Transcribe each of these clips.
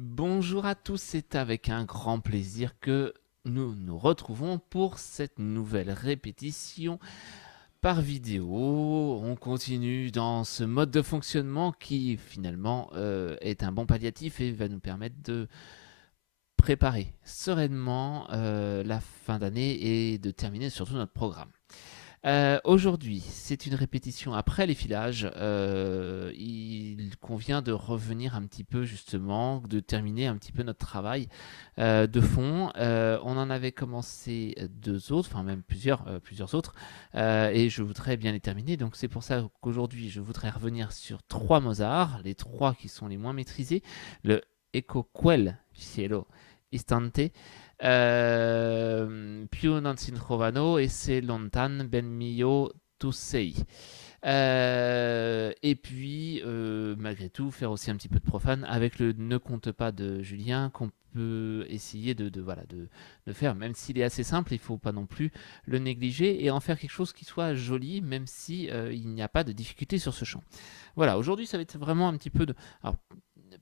Bonjour à tous, c'est avec un grand plaisir que nous nous retrouvons pour cette nouvelle répétition par vidéo. On continue dans ce mode de fonctionnement qui finalement est un bon palliatif et va nous permettre de préparer sereinement la fin d'année et de terminer surtout notre programme. Aujourd'hui, c'est une répétition après les filages. Il convient de revenir un petit peu justement, de terminer un petit peu notre travail de fond. On en avait commencé deux autres, enfin même plusieurs autres, et je voudrais bien les terminer. Donc c'est pour ça qu'aujourd'hui, je voudrais revenir sur trois Mozart, les trois qui sont les moins maîtrisés. Le Ecco quel cielo istante, più non si trovano e se lontan ben mio tu sei. Et puis, malgré tout, faire aussi un petit peu de profane avec le Ne compte pas de Julien qu'on peut essayer de faire. Même s'il est assez simple, il ne faut pas non plus le négliger et en faire quelque chose qui soit joli, même si il n'y a pas de difficulté sur ce chant. Voilà, aujourd'hui, ça va être vraiment un petit peu de... Alors,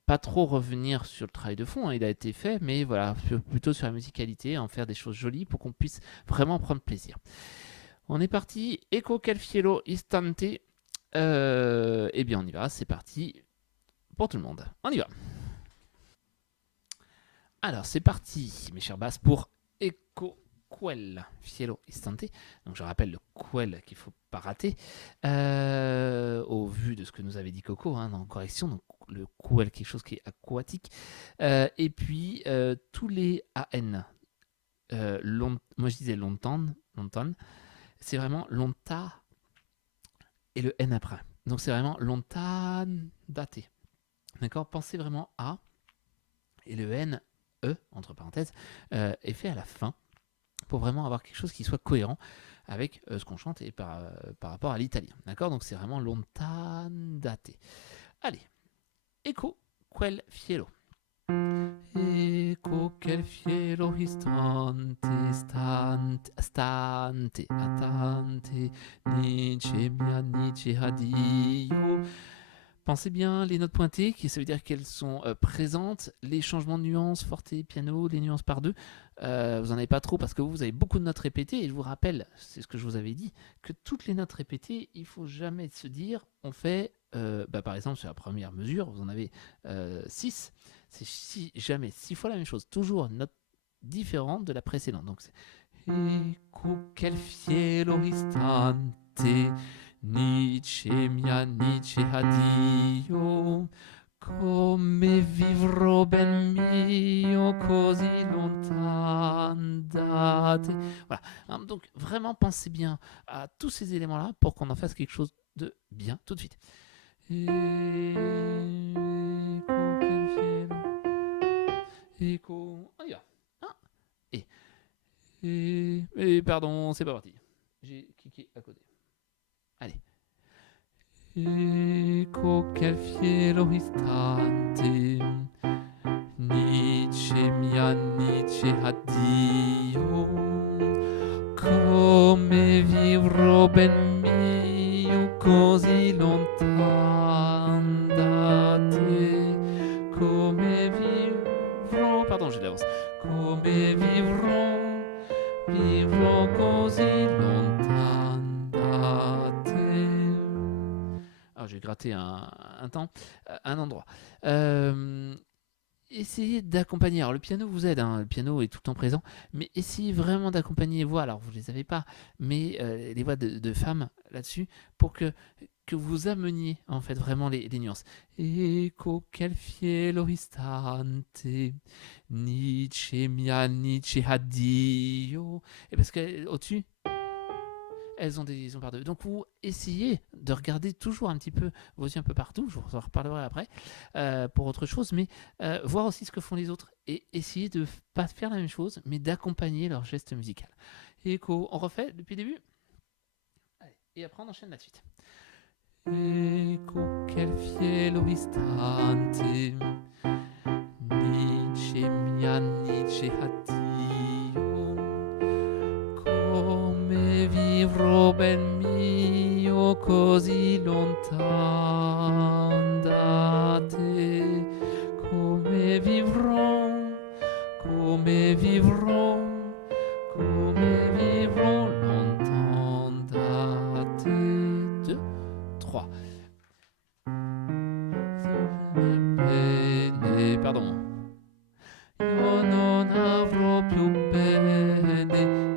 pas trop revenir sur le travail de fond, hein, il a été fait, mais voilà, plutôt sur la musicalité, en faire des choses jolies pour qu'on puisse vraiment prendre plaisir. On est parti, Ecco quel cielo istante. Eh bien, on y va, c'est parti pour tout le monde. On y va. Alors, c'est parti, mes chers basses, pour Ecco quel cielo istante. Donc, je rappelle le quel qu'il ne faut pas rater, au vu de ce que nous avait dit Coco hein, dans correction. Donc, le quel, quelque chose qui est aquatique. Et puis, tous les AN. Moi, je disais longtemps, c'est vraiment longtemps et le N après. Donc, c'est vraiment longtemps daté. D'accord. Pensez vraiment à et le N, E, entre parenthèses, est fait à la fin pour vraiment avoir quelque chose qui soit cohérent avec ce qu'on chante et par rapport à l'italien. D'accord. Donc, c'est vraiment longtemps daté. Allez. Ecco quel cielo. Ecco quel cielo istante, stante, stante, attante, nice mia, nice addio. Pensez bien les notes pointées, qui ça veut dire qu'elles sont présentes, les changements de nuances, forte, piano, les nuances par deux. Vous n'en avez pas trop parce que vous avez beaucoup de notes répétées. Et je vous rappelle, c'est ce que je vous avais dit, que toutes les notes répétées, il ne faut jamais se dire, on fait, par exemple, sur la première mesure, vous en avez 6. C'est jamais 6 fois la même chose. Toujours une note différente de la précédente. Donc c'est Ecco quel cielo istante. Nice mia, nice addio, come vivrò ben mio così lontano da te. Voilà. Donc vraiment pensez bien à tous ces éléments-là pour qu'on en fasse quelque chose de bien tout de suite. Écho. On y va. Un. Et pardon, c'est pas parti. J'ai cliqué à côté. Allez. Ecco quel cielo istante, nice mia, nice addio, come vivrò ben mio così lontan da te, come vivrò, pardon j'ai de l'avance, come vivrò così lontan da te. Alors, j'ai gratté un temps, un endroit. Essayez d'accompagner. Alors, le piano vous aide, hein, le piano est tout le temps présent, mais essayez vraiment d'accompagner les voix. Alors, vous ne les avez pas, mais les voix de femmes là-dessus, pour que vous ameniez en fait vraiment les nuances. Ecco quel cielo istante, nice mia, nice addio. Et parce qu'au-dessus, elles ont des liaisons par deux. Donc vous essayez de regarder toujours un petit peu vos yeux un peu partout, je vous en reparlerai après pour autre chose, mais voir aussi ce que font les autres et essayer de ne pas faire la même chose, mais d'accompagner leur geste musical. Ecco, on refait depuis le début. Allez, et après on enchaîne la suite. Ecco quel cielo istante, nice mia, nice addio, come vivrò ben mio così lontan da te, come vivrò vivrons longtemps datés. 2, 3. Pardon. Io non avrò più bene,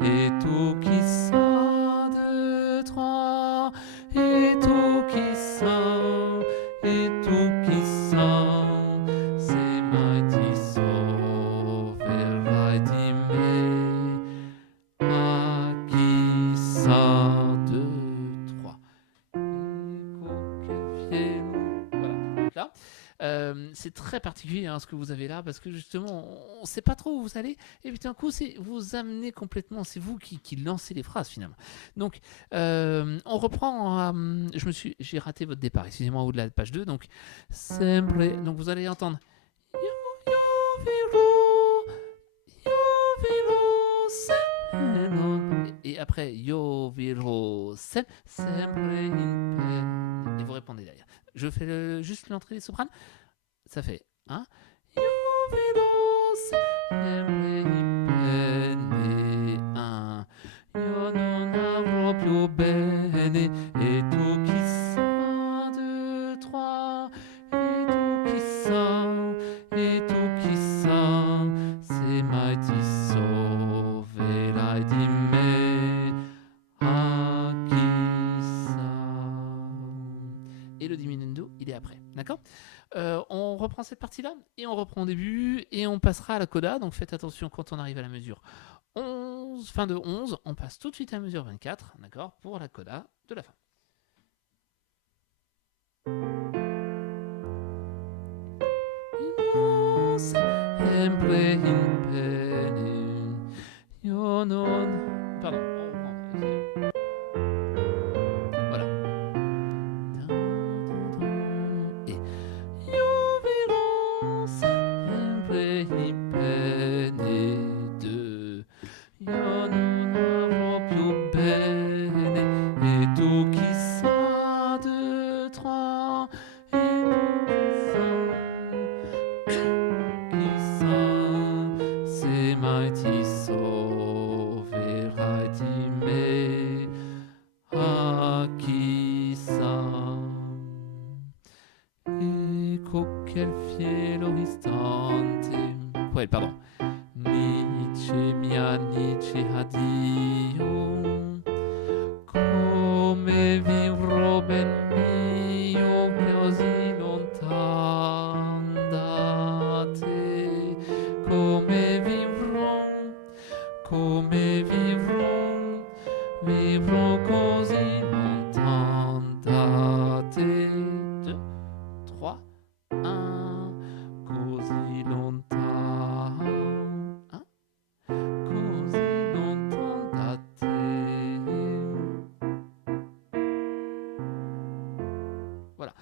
et tu chissà, 2, 3, et tu chissà, se mai ti sauverai di me, ah chissà, 2, 3. Ecco che fiero. Voilà, là. C'est très particulier ce que vous avez là parce que justement on ne sait pas trop où vous allez et puis d'un coup vous amenez complètement, c'est vous qui lancez les phrases finalement. Donc on reprend, j'ai raté votre départ, excusez-moi, au de la page 2, donc donc vous allez entendre et après io viro sempre in pen et vous répondez derrière. Je fais juste l'entrée des sopranes. Ça fait io vedo sempre i penne, io non avrò più bene, et tu chissà, 2, 3, et tu chissà, se mai ti sauverai di me, ah chissà. Et le diminuendo, il est après, d'accord ? On reprend cette partie-là et on reprend au début et on passera à la coda. Donc faites attention quand on arrive à la mesure 11, fin de 11, on passe tout de suite à la mesure 24, d'accord, pour la coda de la fin. Pardon. Voilà. Et i penne, 2, io non avrò più bene, e tu chissà, 2, 3, e chissà, se mai ti sauverai di me, ah chissà. Ecco che fiero istante. Pardon. Nice mia, nice addio. Come vivrò ben mio così lontan da te. Come vivrò così lontan da te. 2, 3, 1, così lontano, così lontano da te. Voilà,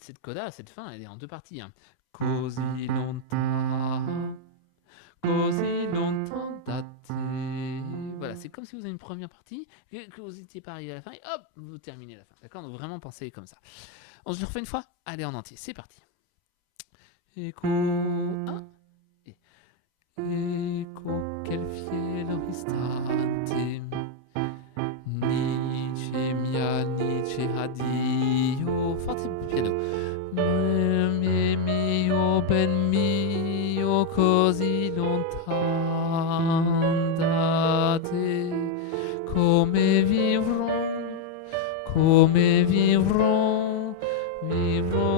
cette coda, cette fin, elle est en 2 parties. Così lontano da te. Voilà, c'est comme si vous avez une première partie, que vous n'étiez pas arrivé à la fin, et hop, vous terminez la fin. D'accord ? Donc vraiment pensez comme ça. On se le refait une fois ? Allez, en entier, c'est parti. Ecco, ecco quel fiero istante, nice mia, nice addio, forte piano, mio ben mio, così lontan da te, come vivrò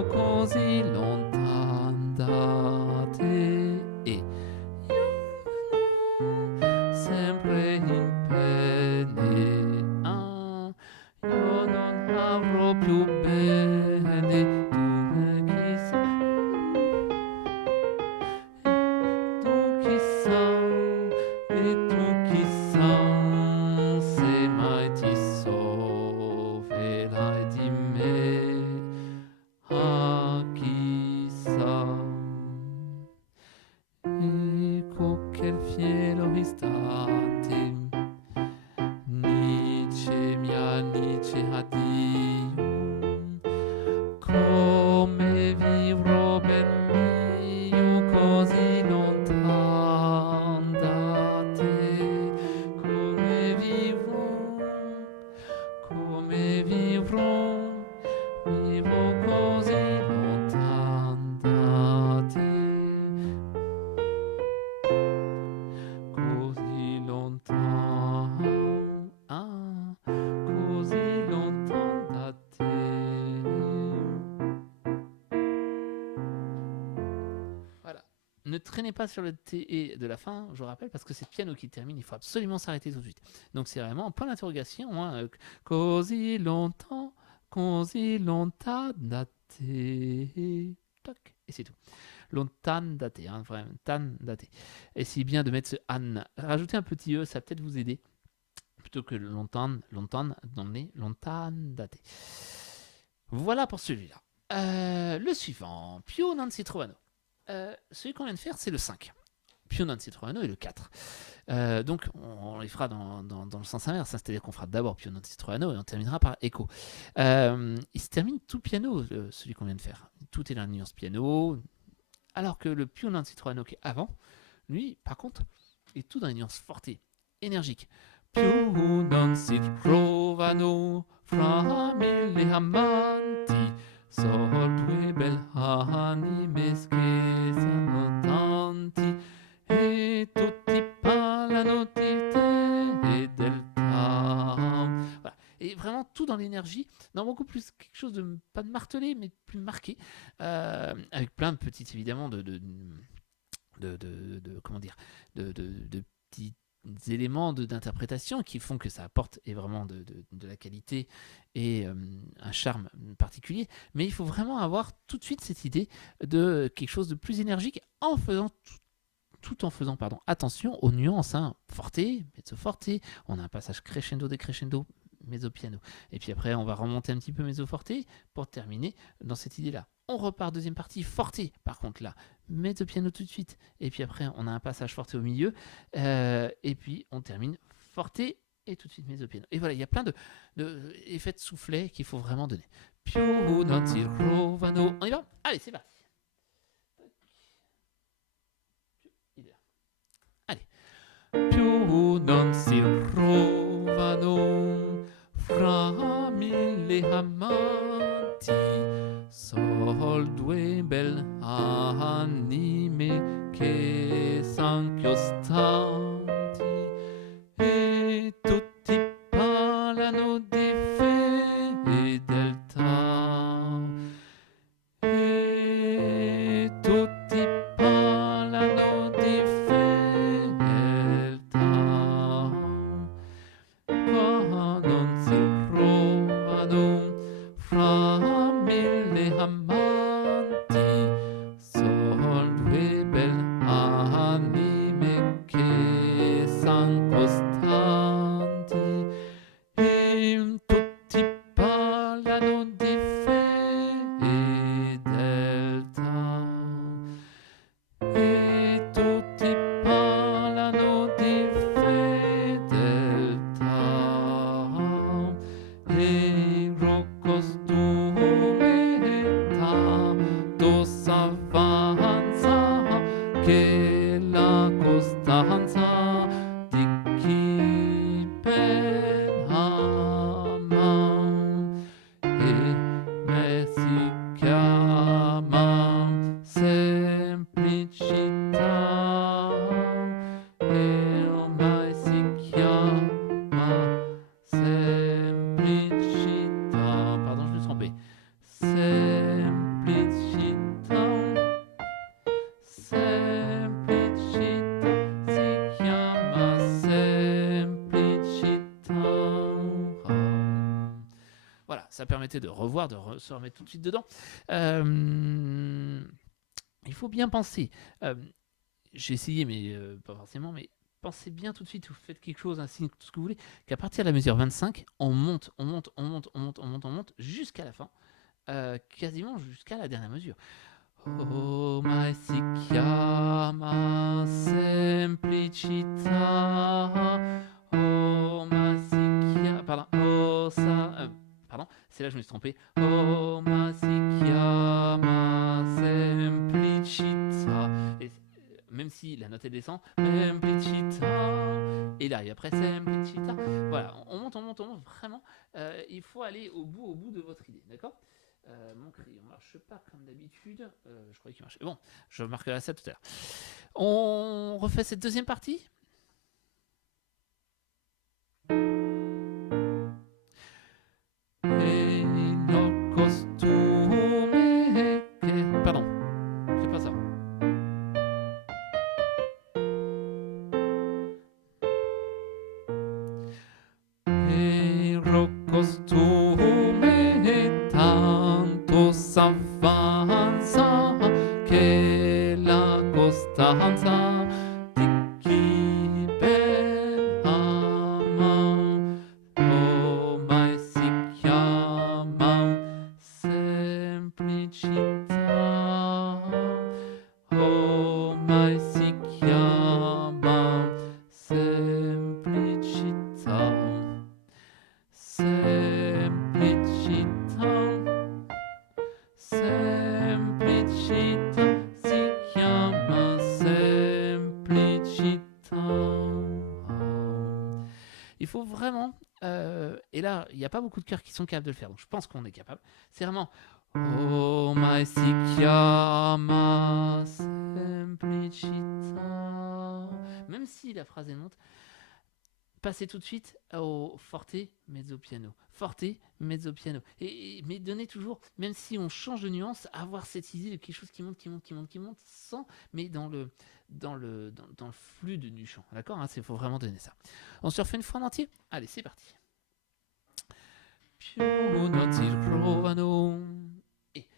così lontan da te, e sempre in penne, io non avrò più bene, tu chissà, se mai ti sauverai di me, ah Ne traînez pas sur le T de la fin, je vous rappelle, parce que c'est le piano qui termine, il faut absolument s'arrêter tout de suite. Donc c'est vraiment un point d'interrogation. Così lontano toc, et c'est tout. Lontandate, vraiment, tandate. Essayez bien de mettre ce an. Rajoutez un petit E, ça va peut-être vous aider. Plutôt que longtemps dans les lontandate. Voilà pour celui-là. Le suivant, Pio non si trovano. Celui qu'on vient de faire, c'est le 5. Pio non si trovano est le 4. Donc, on les fera dans le sens inverse, hein, c'est-à-dire qu'on fera d'abord Pio non si trovano et on terminera par Echo. Il se termine tout piano, celui qu'on vient de faire. Tout est dans la nuance piano, alors que le Pio non si trovano qui est avant, lui, par contre, est tout dans la nuance forte, énergique. Pio non si trovano fra mille amanti. Sol due bel anime che siano tanti e tutti parlano di te e del temps. Voilà. Et vraiment tout dans l'énergie, dans beaucoup plus quelque chose de, pas de martelé, mais plus marqué, avec plein de petites, évidemment, comment dire, de petits éléments d'interprétation qui font que ça apporte et vraiment de la qualité et un charme particulier, mais il faut vraiment avoir tout de suite cette idée de quelque chose de plus énergique en faisant tout en faisant attention aux nuances, hein. Forte, mezzo forte, on a un passage crescendo, décrescendo, mezzo piano, et puis après on va remonter un petit peu mezzo forte pour terminer dans cette idée là. On repart deuxième partie forte, par contre là mezzo piano tout de suite, et puis après on a un passage forte au milieu, et puis on termine forte et tout de suite mezzo piano. Et voilà, il y a plein de effets de soufflet qu'il faut vraiment donner. Pio non si trovano. On y va? Allez, c'est parti. Allez. Pio non si trovano fra mille amanti. Sol due bel anime che s'anchiostanti e tutti parlano di fedeltà e tutti parlano di fedeltà qua non si trovano fra mille amanti, sol due bel anime che san costanti e tutti parlano di fedeltà e tutti parlano di fedeltà e costumetà avanza che la costanza di chi ben ama e me si chiama semplicità e ormai si chiama semplicità. Pardon, je me suis trompé. Semplicità, semplicità, si chiama semplicità. Voilà, ça permettait de revoir, se remettre tout de suite dedans. Il faut bien penser. J'ai essayé, mais pas forcément, mais pensez bien tout de suite, vous faites quelque chose, un signe, tout ce que vous voulez, qu'à partir de la mesure 25, on monte jusqu'à la fin, quasiment jusqu'à la dernière mesure. Oh, ma si chiama semplicità. Oh, ma si chiama. Pardon. Oh, ça. Pardon, c'est là que je me suis trompé. Oh, ma si chiama semplicità. Et même si la note elle descend, semplicità. Et là, et après semplicità. Voilà, on monte vraiment. Il faut aller au bout de votre idée, d'accord? Mon crayon marche pas comme d'habitude. Je croyais qu'il marchait. Bon, je marquerai ça tout à l'heure. On refait cette deuxième partie. Pardon, c'est pas ça. stanza di chi ben ama, ormai si chiama semplicità, ormai si chiama semplicità, semplicità, semplicità, si chiama semplicità. Il faut vraiment, et là, il n'y a pas beaucoup de chœurs qui sont capables de le faire, donc je pense qu'on est capable. C'est vraiment ormai si chiama semplicità. Même si la phrase est lente, passez tout de suite au forte, mezzo piano. Forte, mezzo piano. Mais donnez toujours, même si on change de nuance, avoir cette idée de quelque chose qui monte, sans, mais dans le flux du chant. D'accord, il faut vraiment donner ça. On se refait une fois en entier. Allez, c'est parti. Più non si trovano, e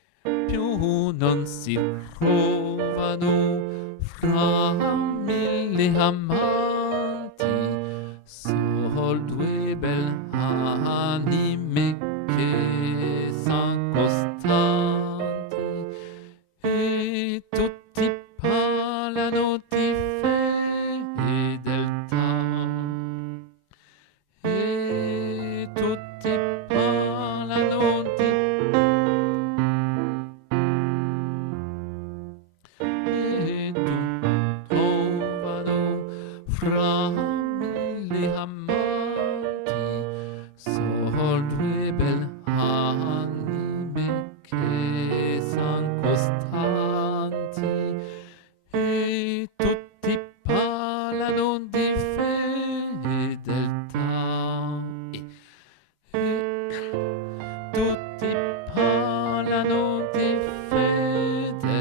più non si trovano fra mille amanti, sol due belle anime che son costanti, e tutti parlano di fedeltà, e tutti parlano di e trovano fra mille amanti, sol due belle anime che son costanti, e tutti parlano di fedeltà, e tutti parlano di fedeltà,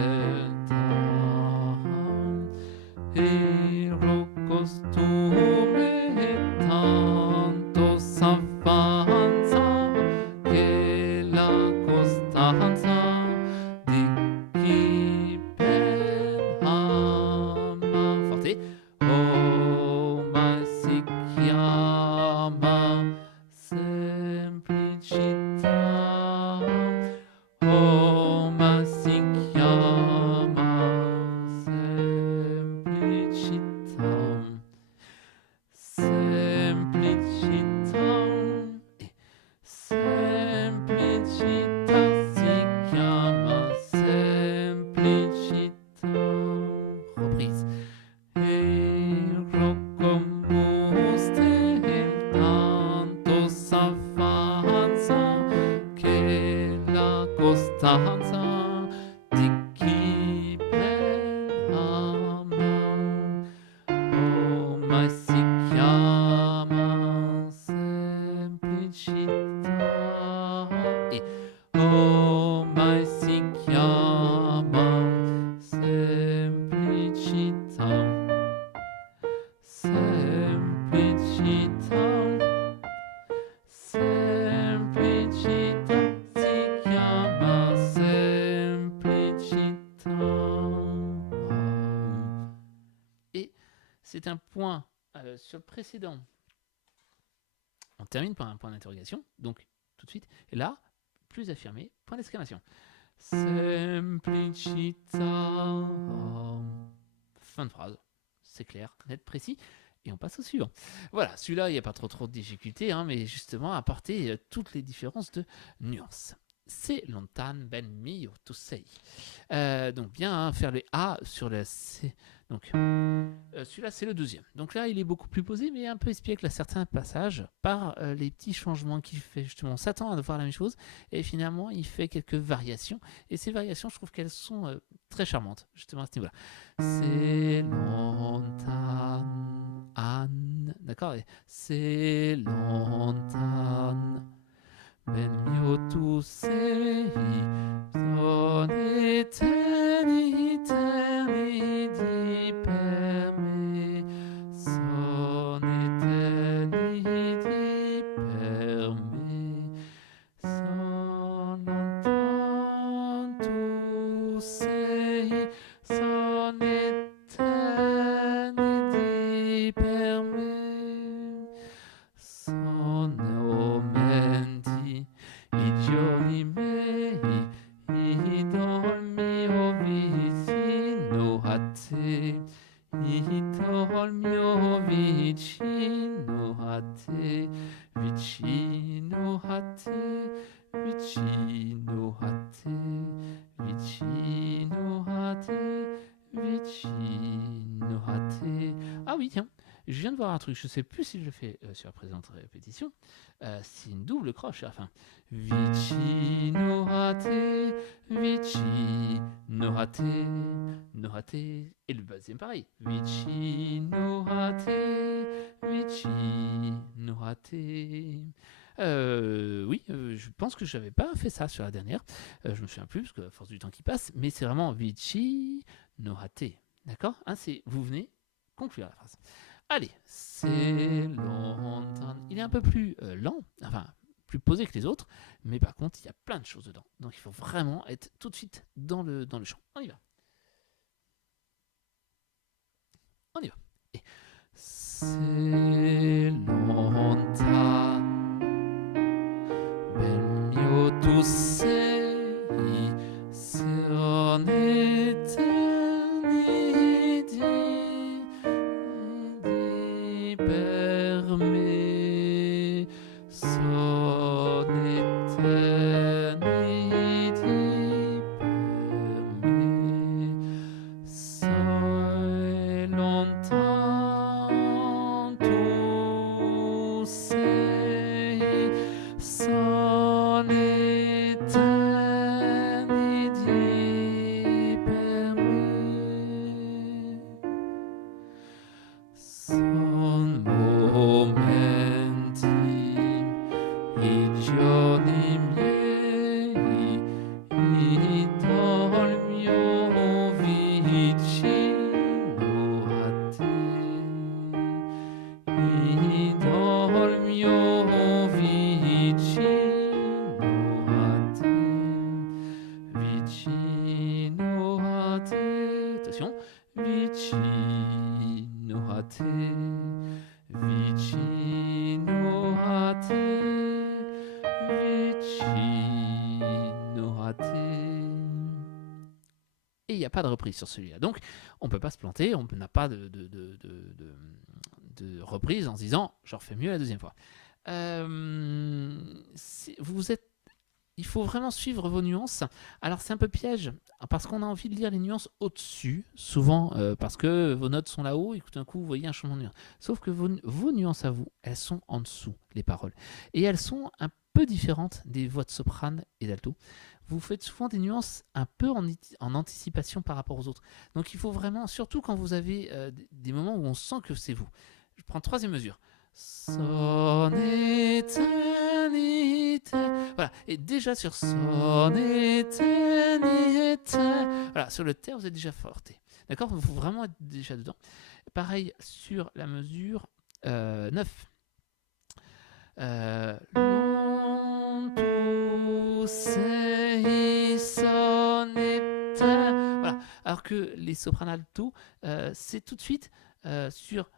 il costume è tanto s'avanza che la costanza di chi ben ama, forte, ormai si chiama semplicità, ormai si chiama semplicità, semplicità, semplicità, si chiama semplicità. Reprise. Il roccomuste tanto s'avanza che la costanza di chi ben ama, ormai si chiama semplicità, e ormai si chiama semplicità, semplicità, semplicità, si chiama semplicità. Et c'est un point sur le précédent. On termine par un point d'interrogation, donc tout de suite. Et là, plus affirmé, point d'exclamation. Semplicità. Fin de phrase. C'est clair, net, précis. Et on passe au suivant. Voilà, celui-là, il n'y a pas trop de difficultés, mais justement, apporter toutes les différences de nuances. C'est lontane ben mio to sei. Donc bien faire les A sur la C. Donc celui-là c'est le deuxième. Donc là il est beaucoup plus posé mais un peu espiègle à certains passages par les petits changements qu'il fait. Justement on s'attend à voir la même chose et finalement il fait quelques variations. Et ces variations je trouve qu'elles sont très charmantes justement à ce niveau-là. C'est lontane Anne. D'accord. C'est lontane ben mio tu sei, son eternità di per me, son eternità per me, son lontano tu sei, son eternità je viens de voir un truc, je sais plus si je le fais sur la présente répétition. C'est une double croche à la fin. Vicino raté, vicino raté, no raté. Et le deuxième pareil. Vicino raté, vicino raté. Oui, je pense que je n'avais pas fait ça sur la dernière. Je me souviens plus parce que à force du temps qui passe, mais c'est vraiment vicino raté. D'accord, hein, vous venez conclure la phrase. Allez, c'est longtemps. Il est un peu plus lent, enfin plus posé que les autres, mais par contre il y a plein de choses dedans. Donc il faut vraiment être tout de suite dans le champ. On y va. On y va. Et c'est longtemps. Bel mio tu sei, son eternity per me, son eternity per me, sei longtemps tu sei, son eternity per me, son momenti, i giorni miei, idol mio vicino a te, idol mio vicino a te, vicino a te. Attention, vicino a te, vicino a te, vicino a te. Et il n'y a pas de reprise sur celui-là. Donc, on ne peut pas se planter, on n'a pas de reprise en se disant « je refais mieux la deuxième fois ». Il faut vraiment suivre vos nuances. Alors c'est un peu piège, parce qu'on a envie de lire les nuances au-dessus, souvent parce que vos notes sont là-haut, et tout d'un coup vous voyez un changement de nuance. Sauf que vos nuances à vous, elles sont en dessous, les paroles. Et elles sont un peu différentes des voix de soprane et d'alto. Vous faites souvent des nuances un peu en anticipation par rapport aux autres. Donc il faut vraiment, surtout quand vous avez des moments où on sent que c'est vous. Je prends troisième mesure. Son éternité. Voilà, et déjà sur son éternité. Voilà, sur le terre, vous êtes déjà forté. D'accord, il faut vraiment être déjà dedans. Pareil sur la mesure 9. Long sei son éternité. Voilà, alors que les sopranes alto, c'est tout de suite sur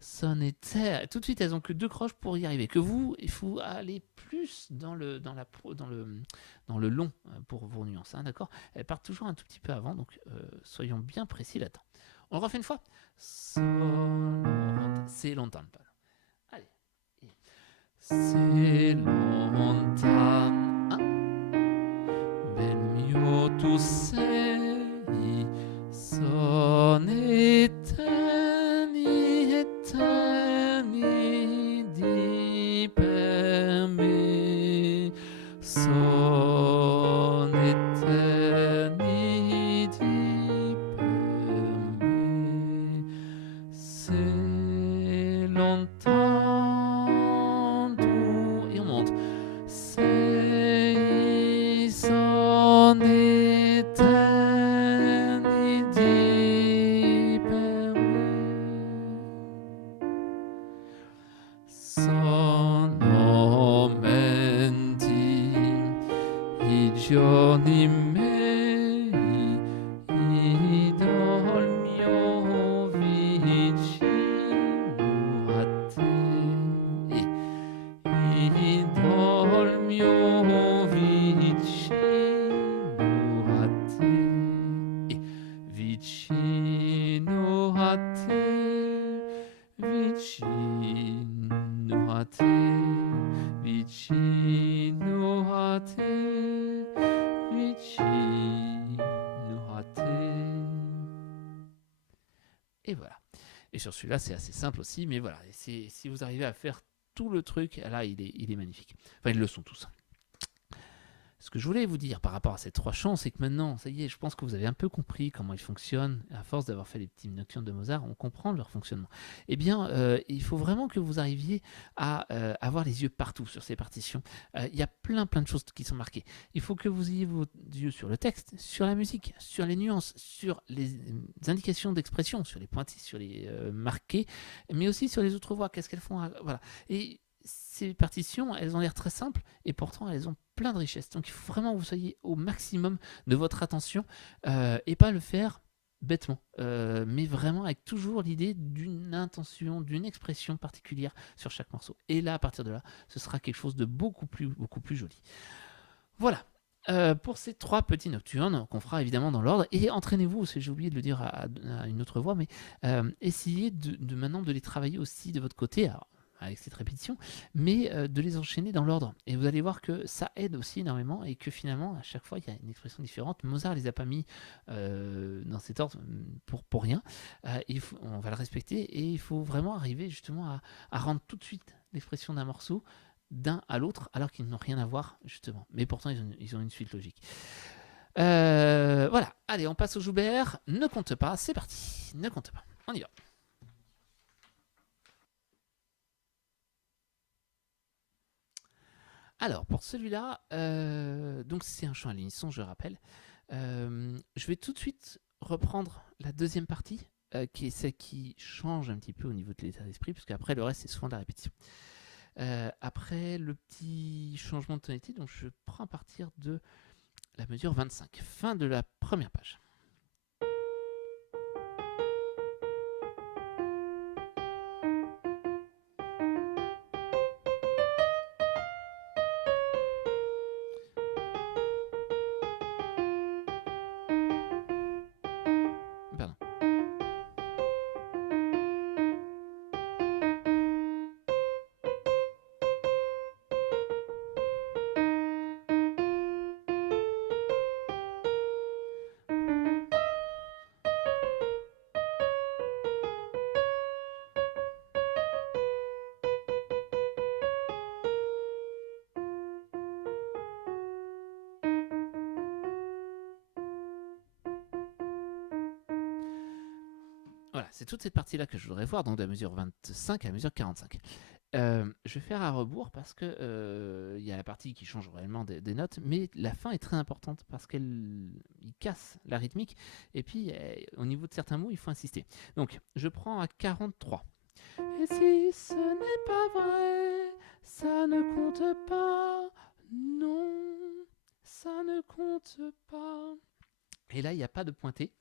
son éternité. Tout de suite, elles n'ont que deux croches pour y arriver. Que vous, il faut aller plus dans le long pour vos nuances, hein, d'accord. Elles partent toujours un tout petit peu avant, donc soyons bien précis là-dedans. On le refait une fois. C'est longtemps. Allez. C'est longtemps. Bel mio tu sei, son eternity per me, son eternity per me, c'est longtemps doux. Et on monte. C'est son eternity per me, son momenti, i giorni miei, idol mio vicino a te, idol mio vicino a te, vicino a te, vicino a te, vicino a te, vicino a te. Et voilà. Et sur celui-là, c'est assez simple aussi, mais voilà, si vous arrivez à faire tout le truc, là, il est magnifique. Enfin, ils le sont tous. Ce que je voulais vous dire par rapport à ces 3 chants, c'est que maintenant, ça y est, je pense que vous avez un peu compris comment ils fonctionnent. À force d'avoir fait les petits nocturnes de Mozart, on comprend leur fonctionnement. Eh bien, il faut vraiment que vous arriviez à avoir les yeux partout sur ces partitions. Il y a plein de choses qui sont marquées. Il faut que vous ayez vos yeux sur le texte, sur la musique, sur les nuances, sur les indications d'expression, sur les pointilles, sur les marqués, mais aussi sur les autres voix. Qu'est-ce qu'elles font voilà. Et ces partitions, elles ont l'air très simples et pourtant elles ont plein de richesses. Donc il faut vraiment que vous soyez au maximum de votre attention et pas le faire bêtement, mais vraiment avec toujours l'idée d'une intention, d'une expression particulière sur chaque morceau. Et là, à partir de là, ce sera quelque chose de beaucoup plus joli. Voilà. Pour ces 3 petits nocturnes qu'on fera évidemment dans l'ordre, et entraînez-vous, j'ai oublié de le dire à une autre voix, mais essayez de maintenant de les travailler aussi de votre côté. Alors, avec cette répétition, mais de les enchaîner dans l'ordre. Et vous allez voir que ça aide aussi énormément et que finalement, à chaque fois, il y a une expression différente. Mozart ne les a pas mis dans cet ordre pour rien. On va le respecter et il faut vraiment arriver justement à rendre tout de suite l'expression d'un morceau d'un à l'autre alors qu'ils n'ont rien à voir justement. Mais pourtant, ils ont une suite logique. Voilà, allez, on passe au Joubert. Ne compte pas, c'est parti. Ne compte pas, on y va. Alors, pour celui-là, donc c'est un chant à l'unisson, je rappelle. Je vais tout de suite reprendre la deuxième partie, qui est celle qui change un petit peu au niveau de l'état d'esprit, parce qu'après, le reste, c'est souvent de la répétition. Après le petit changement de tonalité, donc je prends à partir de la mesure 25, fin de la première page. Pardon. Voilà, c'est toute cette partie-là que je voudrais voir, donc de la mesure 25 à la mesure 45. Je vais faire à rebours parce que y a la partie qui change réellement des notes, mais la fin est très importante parce qu'il casse la rythmique et puis au niveau de certains mots, il faut insister. Donc, je prends à 43. Et si ce n'est pas vrai, ça ne compte pas, non, ça ne compte pas. Et là, il n'y a pas de pointé.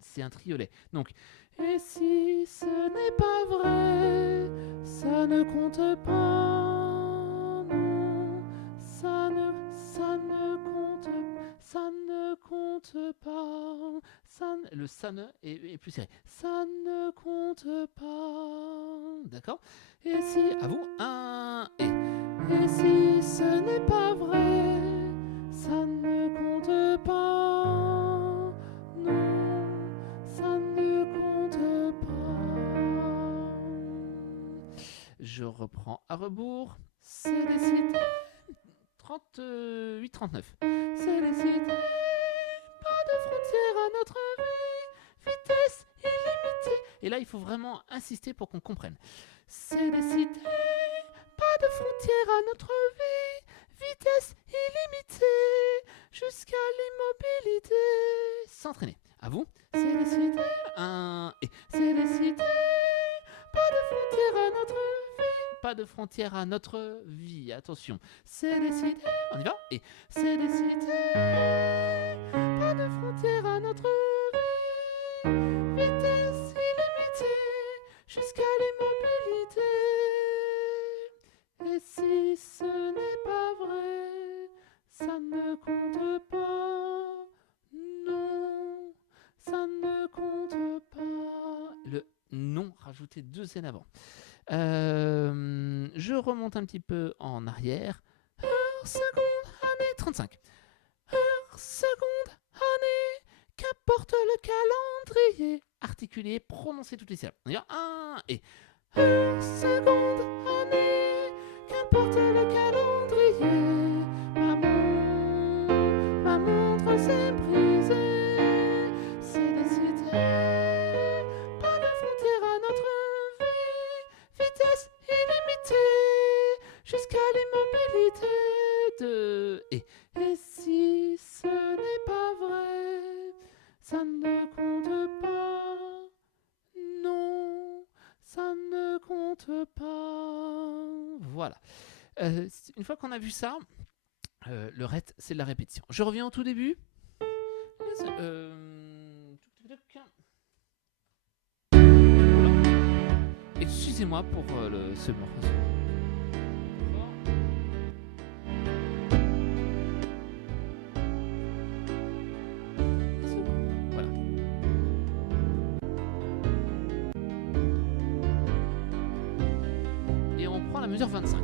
C'est un triolet. Donc, et si ce n'est pas vrai, ça ne compte pas, non, ça ne compte pas, le ça ne est plus serré. Ça ne compte pas, d'accord. Et si, à vous, un et si ce n'est pas vrai, ça ne compte pas, non, ça ne compte pas. Je reprends à rebours. C'est décidé. 38-39. C'est décidé. Pas de frontières à notre vie. Vitesse illimitée. Et là, il faut vraiment insister pour qu'on comprenne. C'est décidé. Pas de frontières à notre vie. Vitesse illimitée. Jusqu'à l'immobilité. S'entraîner. À vous. C'est décidé. Un et. C'est décidé. Pas de frontières à notre vie. Pas de frontières à notre vie. Attention. C'est décidé. On y va. Et. C'est décidé. Pas de frontières à notre vie. Vitesse illimitée. Jusqu'à l'immobilité. Et si ce n'est pas vrai, ça ne compte pas. Non, ça ne compte pas. Le non rajouté 2 N avant. Je remonte un petit peu en arrière. Heure, seconde, année 35. Heure, seconde, année, cap qu'importe le calendrier. Articuler, prononcer toutes les syllabes. On y va, 1 et seconde année, qu'importe le calendrier. Ma montre s'est brisée, c'est décidé. Pas de frontière à notre vie, vitesse illimitée, jusqu'à l'immobilité de... Et si ce n'est pas vrai, ça ne compte pas. Non, ça ne compte pas. Voilà. Une fois qu'on a vu ça, le reste, c'est de la répétition. Je reviens au tout début. Excusez-moi pour ce morceau. Voilà. Et on prend la mesure 25,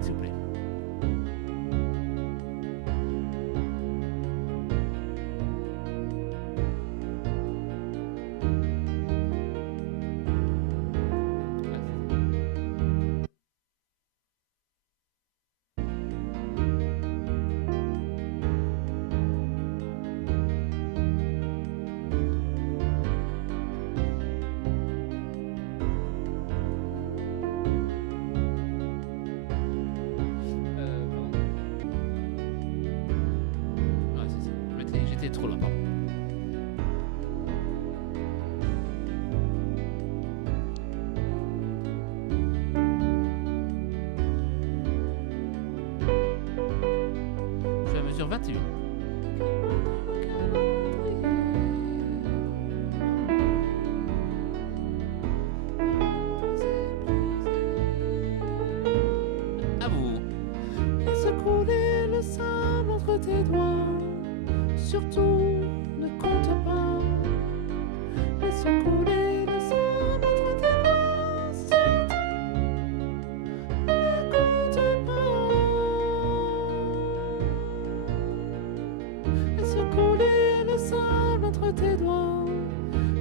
s'il vous plaît. J'étais trop loin, pardon. Je suis à mesure 21. À vous. Laisse couler le sable entre tes doigts. Surtout, ne compte pas. Laisse couler le sable entre tes doigts. Surtout, ne compte pas. Laisse couler le sable entre tes doigts.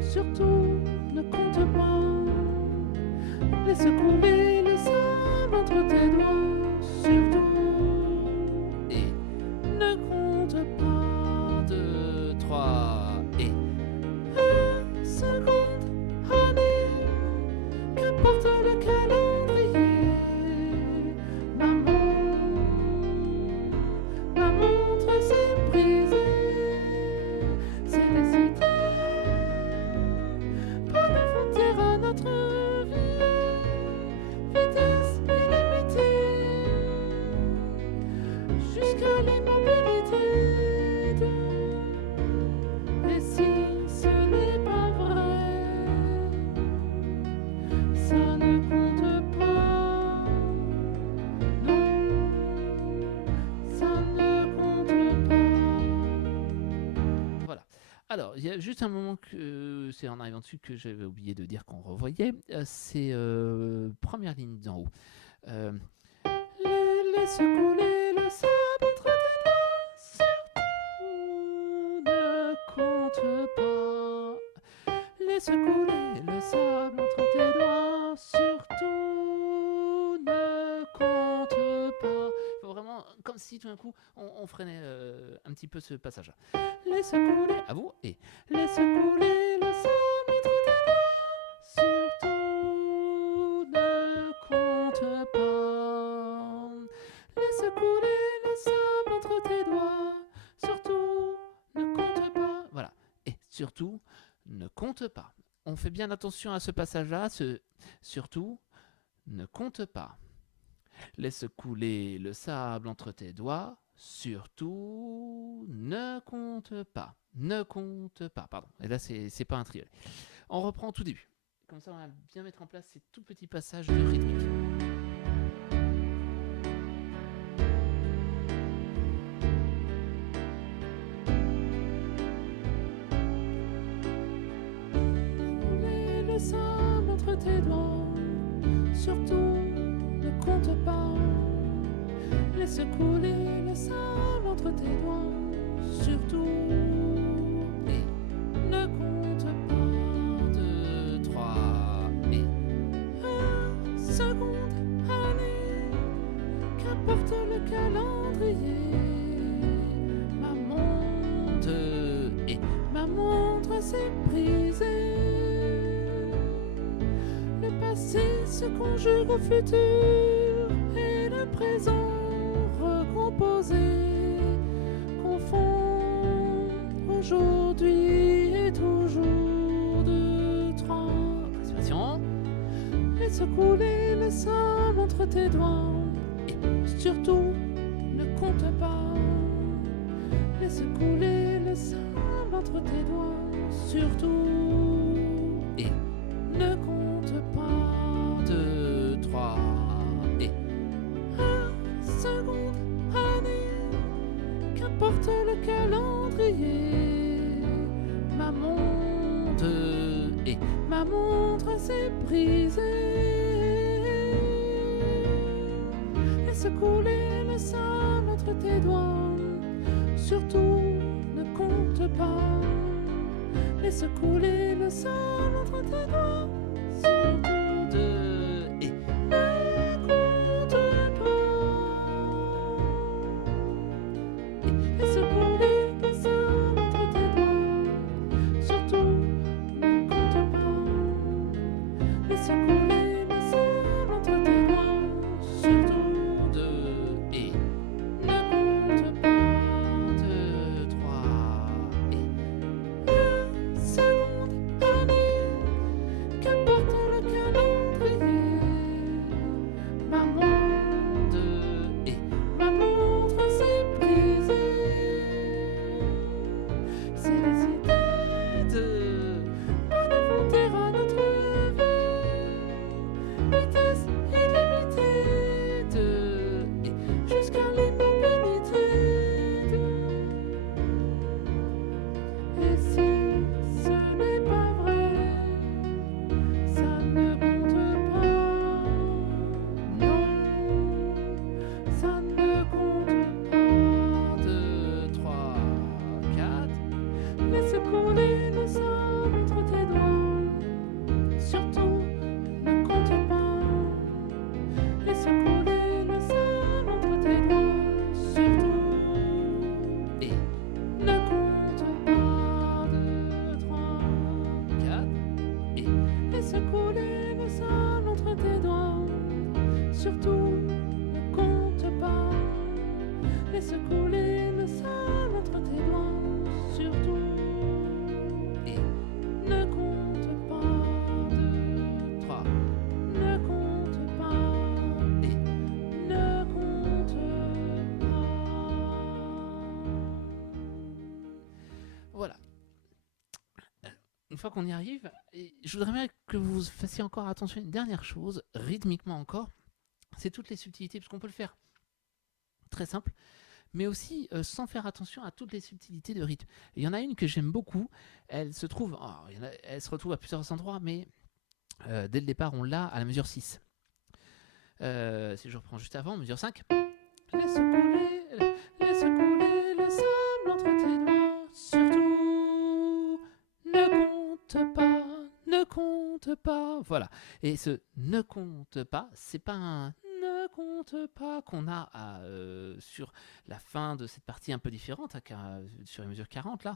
Surtout, ne compte pas. Laisse couler le sable entre tes doigts. Surtout, et ne compte pas. 2, 3 et 1 seconde année, qu'importe le calendrier. Ma montre s'est brisée, c'est décidé. Pas de frontière à notre vie, vitesse illimitée, jusqu'à l'immobilité. Et si ce n'est pas vrai, ça ne compte pas. Non, ça ne compte pas. Voilà. Alors, il y a juste un moment que c'est en arrivant dessus que j'avais oublié de dire qu'on revoyait. C'est première ligne d'en haut. Laisse couler le sable entre tes doigts, surtout ne compte pas. Laisse couler le sable entre tes doigts, surtout ne compte pas. Faut vraiment, comme si tout d'un coup on freinait un petit peu ce passage-là. Laisse couler, à vous, et laisse couler le sable entre tes doigts, surtout ne compte pas. Laisse couler le sable entre tes doigts, surtout ne compte pas. Voilà, et surtout ne compte pas. On fait bien attention à ce passage-là, surtout ne compte pas. Laisse couler le sable entre tes doigts, surtout ne compte pas. Ne compte pas, pardon. Et là, c'est pas un triolet. On reprend au tout début. Comme ça, on va bien mettre en place ces tout petits passages de rythmique. Le sable entre tes doigts, surtout ne compte pas. Laisse couler le sable entre tes doigts, surtout et s'est brisé. Le passé se conjugue au futur et le présent recomposé confond aujourd'hui et toujours de trois. Respiration. Laisse couler le sable entre tes doigts et surtout ne compte pas. Laisse couler le sable entre tes doigts, surtout et ne compte pas. 2, 3 et 1 seconde, année, qu'importe le calendrier. Ma montre et ma montre s'est brisée. Laisse couler le sable entre tes doigts, surtout ne compte pas. Laisse couler le sable entre tes doigts, surtout deux et ne compte pas. Et laisse couler le sable entre tes doigts, surtout ne compte pas. Laisse couler le sable entre tes doigts, surtout deux et ne compte pas. 2, 3 et 1 seconde, année, qu'importe le calendrier. Ma montre et ma montre s'est brisée. C'est décidé de manifester à notre vie. Vitesse illimitée de et jusqu'à l'immobilité. Et si ce n'est pas vrai, ça ne compte pas. Non, ça ne compte pas. 2, 3, 4. Laisse couler le sable entre tes doigts, surtout ne compte pas. Laisse couler le sable entre tes doigts, surtout et ne compte pas. 2, 3, 4 et laisse couler le sable entre tes doigts, surtout ne compte pas. Laisse couler le sable entre tes doigts, surtout et ne compte pas. 2, 3, ne compte pas et ne compte pas. Voilà. Une fois qu'on y arrive, je voudrais bien que vous fassiez encore attention à une dernière chose, rythmiquement encore, c'est toutes les subtilités, parce qu'on peut le faire très simple, mais aussi sans faire attention à toutes les subtilités de rythme. Il y en a une que j'aime beaucoup, elle se retrouve à plusieurs endroits, mais dès le départ, on l'a à la mesure 6. Si je reprends juste avant, mesure 5. Laisse couler le sable entre tes doigts, surtout ne compte pas. Voilà. Et ce ne compte pas, c'est pas un ne compte pas qu'on a sur la fin de cette partie un peu différente, sur la mesure 40 là,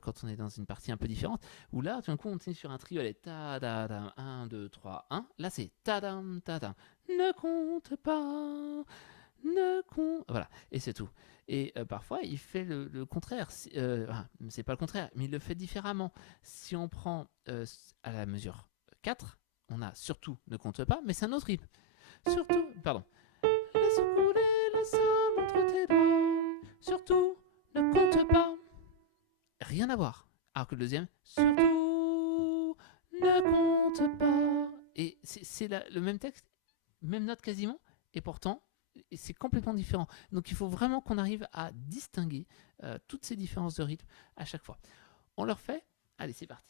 quand on est dans une partie un peu différente, où là, tout d'un coup, on est sur un trio, elle est ta-da-dam, 1, 2, 3, 1. Là, c'est ta-dam, ta-dam. Ne compte pas, ne compte. Voilà, et c'est tout. Et parfois, il fait le contraire. C'est pas le contraire, mais il le fait différemment. Si on prend à la mesure 4, on a surtout ne compte pas, mais c'est un autre rythme. Surtout, pardon. Laisse couler le sable entre tes doigts. Surtout, ne compte pas. Rien à voir. Alors que le deuxième, surtout, ne compte pas. Et c'est le même texte, même note quasiment, et pourtant, c'est complètement différent. Donc il faut vraiment qu'on arrive à distinguer toutes ces différences de rythme à chaque fois. On le refait ? Allez, c'est parti.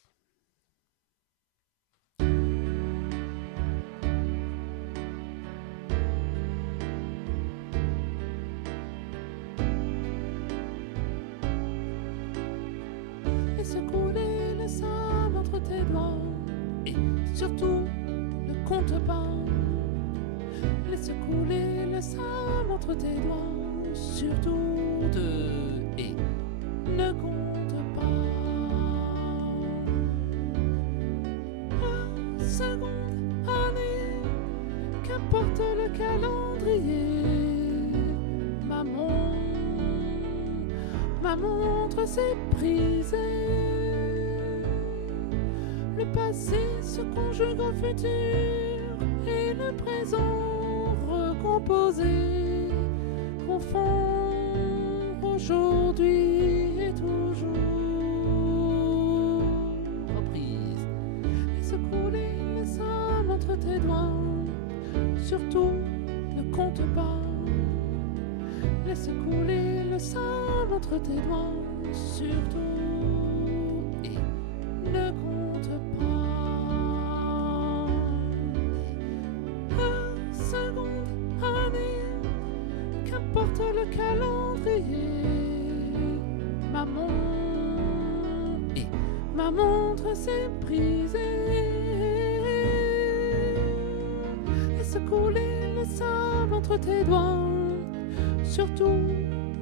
Laisse couler le sable entre tes doigts et surtout ne compte pas. Laisse couler le sable entre tes doigts, surtout et ne compte pas. seconde année, qu'importe le calendrier, ma montre s'est brisée. Le passé se conjugue au futur et le présent recomposé confond aujourd'hui et toujours. Reprise. Laisse couler le sable entre tes doigts, surtout ne compte pas. Laisse couler le sable entre tes doigts, surtout, et ne compte pas. Un seconde année, qu'importe le calendrier, ma montre s'est brisée. Laisse couler le sable entre tes doigts, surtout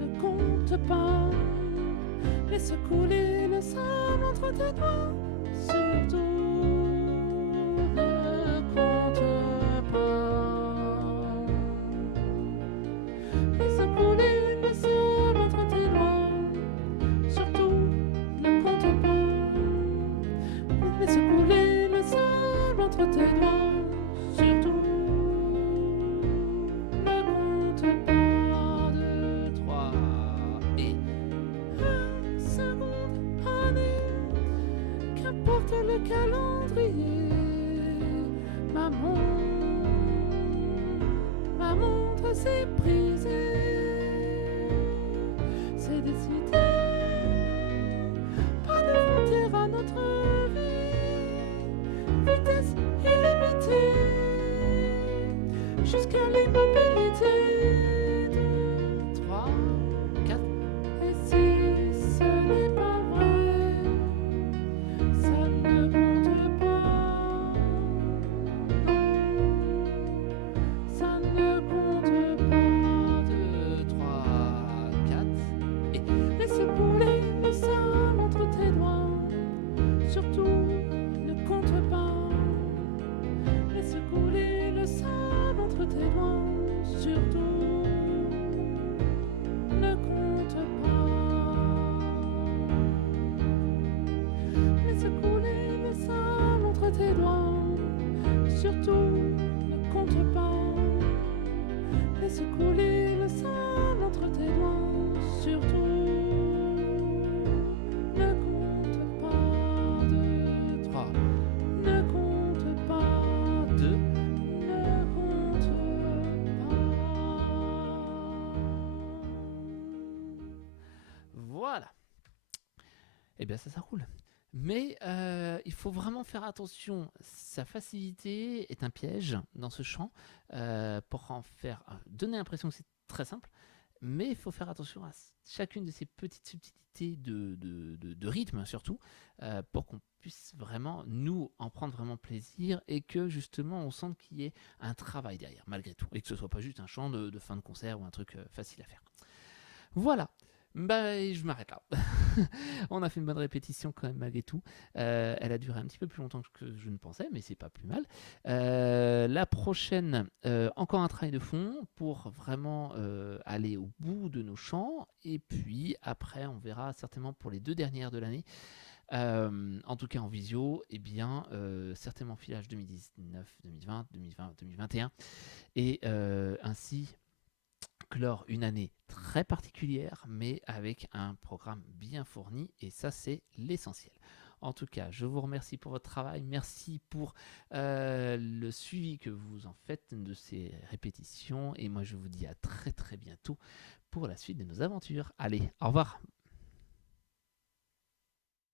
ne compte pas. Laisse couler le sable entre tes doigts, surtout ne compte pas. Laisse couler le sable entre tes doigts, surtout ne compte pas. Laisse couler le sable entre tes doigts, surtout ne compte pas. Qu'importe le calendrier, ma montre s'est brisée. C'est décidé, pas de frontières à notre vie, vitesse illimitée, jusqu'à l'immobilité. 3, 4, et si ce n'est pas vrai, ça ne compte pas. Ça ne compte pas. 2, 3, 4, et laisse couler le sable entre tes doigts, surtout ne compte pas. Laisse couler le sable entre tes doigts, surtout ne compte pas. Laisse couler le sable entre tes doigts, surtout ne compte pas. Laisse couler le sable entre tes doigts, surtout ne compte pas. 2, 3, ne compte pas. 2, ne compte pas. Voilà. Eh bien ça roule. Mais il faut vraiment faire attention. Sa facilité est un piège dans ce chant pour en faire donner l'impression que c'est très simple. Mais il faut faire attention à chacune de ces petites subtilités de rythme surtout pour qu'on puisse vraiment nous en prendre vraiment plaisir et que justement on sente qu'il y ait un travail derrière malgré tout et que ce soit pas juste un chant de fin de concert ou un truc facile à faire. Voilà. Je m'arrête là. On a fait une bonne répétition quand même malgré tout. Elle a duré un petit peu plus longtemps que je ne pensais, mais c'est pas plus mal. La prochaine, encore un travail de fond pour vraiment aller au bout de nos chants. Et puis après, on verra certainement pour les 2 dernières de l'année. En tout cas en visio, certainement filage 2019, 2020, 2020, 2021. Et ainsi clore une année très particulière, mais avec un programme bien fourni, et ça c'est l'essentiel. En tout cas, je vous remercie pour votre travail, merci pour le suivi que vous en faites de ces répétitions, et moi je vous dis à très très bientôt pour la suite de nos aventures. Allez, au revoir.